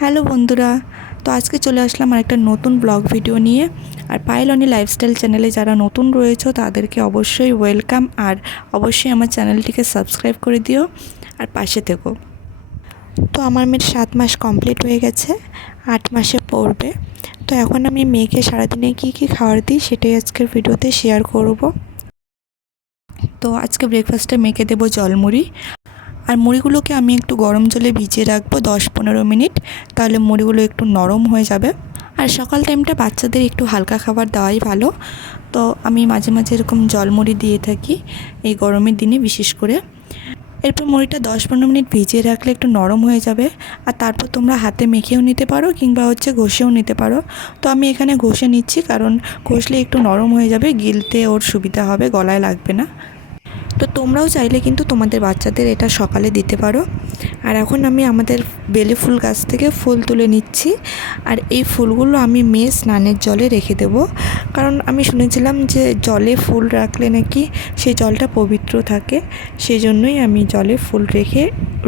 Hello বন্ধুরা, তো আজকে চলে আসলাম আরেকটা নতুন ব্লগ ভিডিও নিয়ে। আর পায়েল অনি লাইফস্টাইল চ্যানেলে যারা নতুন রয়েছে তাদেরকে অবশ্যই ওয়েলকাম, আর অবশ্যই আমার চ্যানেলটিকে সাবস্ক্রাইব করে দিও আর পাশে থেকো। তো আমার মেয়ের 7 মাস কমপ্লিট হয়ে গেছে, 8 মাসে পড়বে। তো এখন আমি মেয়েকে সারাদিনে কী কী খাবার দিই সেটাই আজকের ভিডিওতে শেয়ার করব। তো আজকে ব্রেকফাস্টে মেয়েকে দেবো জলমুড়ি, আর মুড়িগুলোকে আমি একটু গরম জলে ভিজিয়ে রাখবো 10-15 মিনিট, তাহলে মুড়িগুলো একটু নরম হয়ে যাবে। আর সকাল টাইমটা বাচ্চাদের একটু হালকা খাবার দেওয়াই ভালো। তো আমি মাঝে মাঝে এরকম জলমুড়ি দিয়ে থাকি এই গরমের দিনে বিশেষ করে। এরপর মুড়িটা 10-15 মিনিট ভিজিয়ে রাখলে একটু নরম হয়ে যাবে, আর তারপর তোমরা হাতে মেখেও নিতে পারো কিংবা ঘষেও নিতে পারো। তো আমি এখানে ঘষে নিচ্ছি, কারণ ঘষলে একটু নরম হয়ে যাবে, গিলতে ওর সুবিধা হবে, গলায় লাগবে না। তো তোমরাও চাইলে কিন্তু তোমাদের বাচ্চাদের এটা সকালে দিতে পারো। আর এখন আমি আমাদের বেলি ফুল গাছ থেকে ফুল তুলে নিচ্ছি, আর এই ফুলগুলো আমি মেয়ে স্নানের জলে রেখে দেব, কারণ আমি শুনেছিলাম যে জলে ফুল রাখলে নাকি সেই জলটা পবিত্র থাকে। সেই জন্যই আমি জলে ফুল রেখে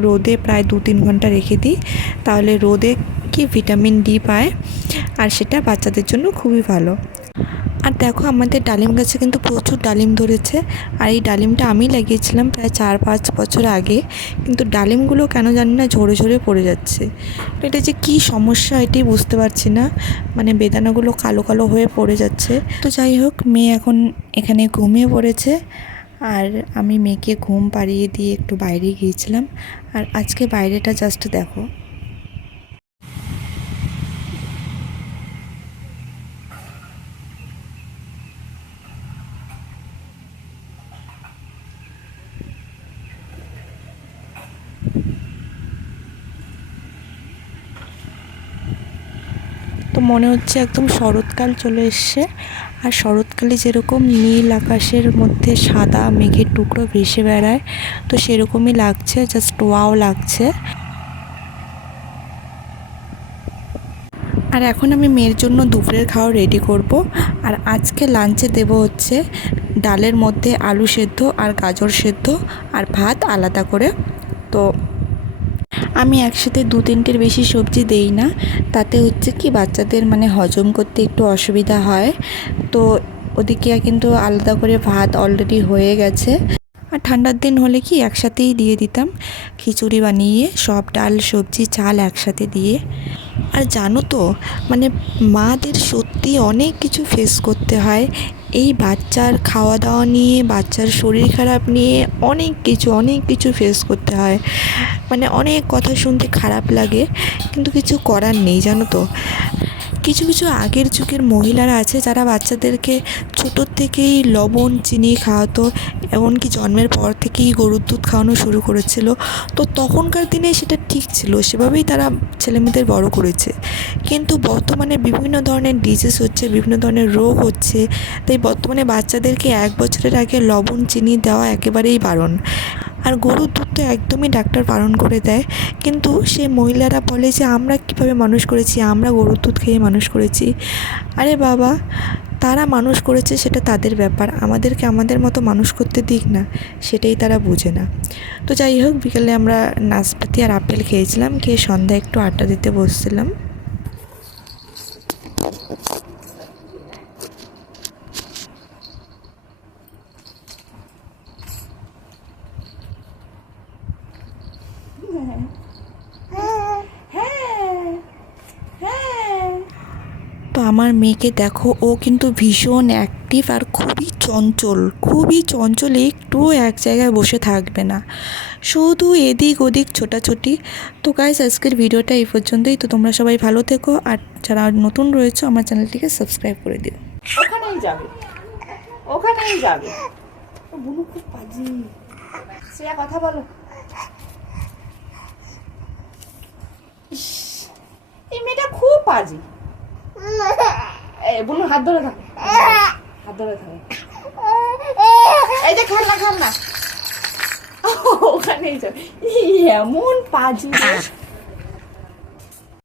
রোদে প্রায় 2-3 ঘন্টা রেখে দিই, তাহলে রোদে কি ভিটামিন ডি পায়, আর সেটা বাচ্চাদের জন্য খুবই ভালো। আর দেখো আমাদের ডালিম গাছে কিন্তু প্রচুর ডালিম ধরেছে, আর এই ডালিমটা আমি লাগিয়েছিলাম প্রায় 4-5 বছর আগে, কিন্তু ডালিমগুলো কেন জানি না ঝরে ঝরে পড়ে যাচ্ছে। এটা যে কী সমস্যা এটাই বুঝতে পারছি না, মানে বেদানাগুলো কালো কালো হয়ে পড়ে যাচ্ছে। তো যাই হোক, মেয়ে এখন এখানে ঘুমিয়ে পড়েছে, আর আমি মেয়েকে ঘুম পাড়িয়ে দিয়ে একটু বাইরে গিয়েছিলাম। আর আজকে বাইরেটা জাস্ট দেখো। তো মনে হচ্ছে একদম শরৎকাল চলে এসছে, আর শরৎকালে যেরকম নীল আকাশের মধ্যে সাদা মেঘের টুকরো ভেসে বেড়ায়, তো সেরকমই লাগছে, জাস্ট ওয়াও লাগছে। আর এখন আমি মেয়ের জন্য দুপুরের খাওয়া রেডি করব। আর আজকে লাঞ্চে দেব হচ্ছে ডালের মধ্যে আলু সেদ্ধ আর গাজর সেদ্ধ আর ভাত আলাদা করে। তো আমি একসাথে 2-3টের বেশি সবজি দেই না, তাতে হচ্ছে কি বাচ্চাদের মানে হজম করতে একটু অসুবিধা হয়। তো ওদিকে কিন্তু আলাদা করে ভাত অলরেডি হয়ে গেছে। আর ঠান্ডার দিন হলে কি একসাথেই দিয়ে দিতাম, খিচুড়ি বানিয়ে সব ডাল সবজি চাল একসাথে দিয়ে। আর জানো তো, মানে মাদের সত্যি অনেক কিছু ফেস করতে হয় এই বাচ্চার খাওয়া দাওয়া নিয়ে, বাচ্চার শরীর খারাপ নিয়ে, অনেক কিছু ফেস করতে হয়। মানে অনেক কথা শুনতে খারাপ লাগে, কিন্তু কিছু করার নেই জানো তো। কিছু কিছু আগের যুগের মহিলারা আছে যারা বাচ্চাদেরকে ছোটোর থেকেই লবণ চিনি খাওয়াতো, এমনকি জন্মের পর থেকেই গরুর দুধ খাওয়ানো শুরু করেছিল। তো তখনকার দিনে সেটা ঠিক ছিল, সেভাবেই তারা ছেলেমেয়েদের বড় করেছে। কিন্তু বর্তমানে বিভিন্ন ধরনের ডিজিজ হচ্ছে, বিভিন্ন ধরনের রোগ হচ্ছে, তাই বর্তমানে বাচ্চাদেরকে 1 বছরের আগে লবণ চিনি দেওয়া একেবারেই বারণ। আর গরুর দুধ তো একদমই ডাক্তার বারণ করে দেয়, কিন্তু সে মহিলারা বলে যে আমরা কীভাবে মানুষ করেছি, আমরা গরুর দুধ খেয়ে মানুষ করেছি। আরে বাবা, তারা মানুষ করেছে সেটা তাদের ব্যাপার, আমাদেরকে আমাদের মতো মানুষ করতে দিক না, সেটাই তারা বোঝে না। তো যাই হোক, বিকেলে আমরা নাশপাতি আর আপেল খেয়েছিলাম, খেয়ে সন্ধ্যায় একটু আড্ডা দিতে বসছিলাম। তো আমার মেয়েকে দেখো, ও কিন্তু ভীষণ অ্যাক্টিভ আর খুবই চঞ্চল, একটুও এক জায়গায় বসে থাকবে না, শুধু এদিক ওদিক ছোটাছুটি। তো গাইস, আজকের ভিডিওটা এই পর্যন্তই। তো তোমরা সবাই ভালো থেকো, আর যারা নতুন রয়েছে আমার চ্যানেলটিকে সাবস্ক্রাইব করে দিও। ওখানেই যাবে, ওখানেই যাবে। বুনু খুব পাজি, সে কথা বলো। এই মেয়েটা খুব পাজি। বুনু হাত ধরে থাকো, হাত ধরে থাকো। এই যে খান না, ওখানেই যাবে। এমন পাজি।